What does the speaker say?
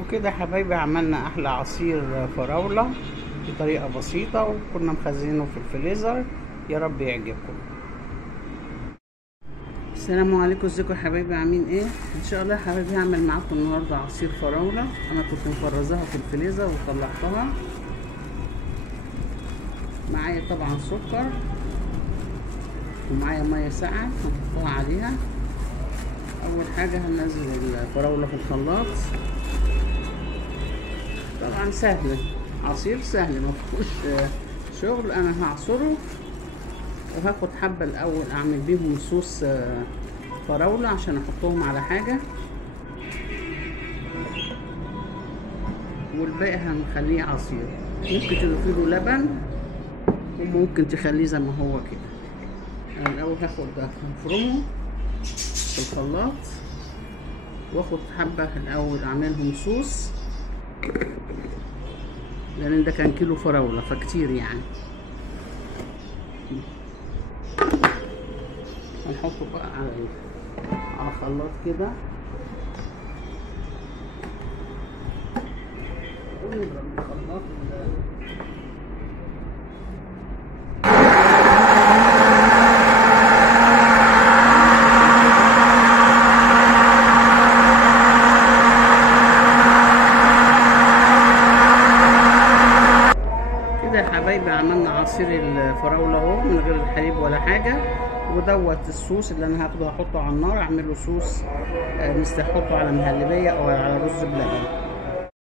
وكده يا حبايبي عملنا احلى عصير فراولة بطريقة بسيطة، وكنا مخزنينه في الفريزر. يا رب يعجبكم. السلام عليكم، ازيكم يا حبايبي؟ عاملين ايه؟ ان شاء الله يا حبايبي هعمل معاكم النهارده عصير فراولة. انا كنت مفرزاها في الفريزر وطلعتها. معايا طبعا سكر ومعايا ميه ساقعه هنحطها عليها. اول حاجه هننزل الفراوله في الخلاط. طبعا سهل، عصير سهل ما فيهوش شغل. انا هعصره وهاخد حبه الاول اعمل بيهم صوص فراوله عشان احطهم على حاجه، والباقي هنخليه عصير. ممكن تضيفي له لبن وممكن تخليه زي ما هو كده. انا الاول هاخد ده هفرمه في الخلاط واخد حبه الاول اعملهم صوص، لان ده كان كيلو فراوله فكتير يعني. هنحطه بقى على الخلاط كده ونضرب الخلاط. كده يا حبايبي عملنا عصير الفراوله اهو من غير الحليب ولا حاجه. ودوت الصوص اللي انا هاخده هحطه على النار، اعمله صوص احطه على مهلبيه او على رز بلبن.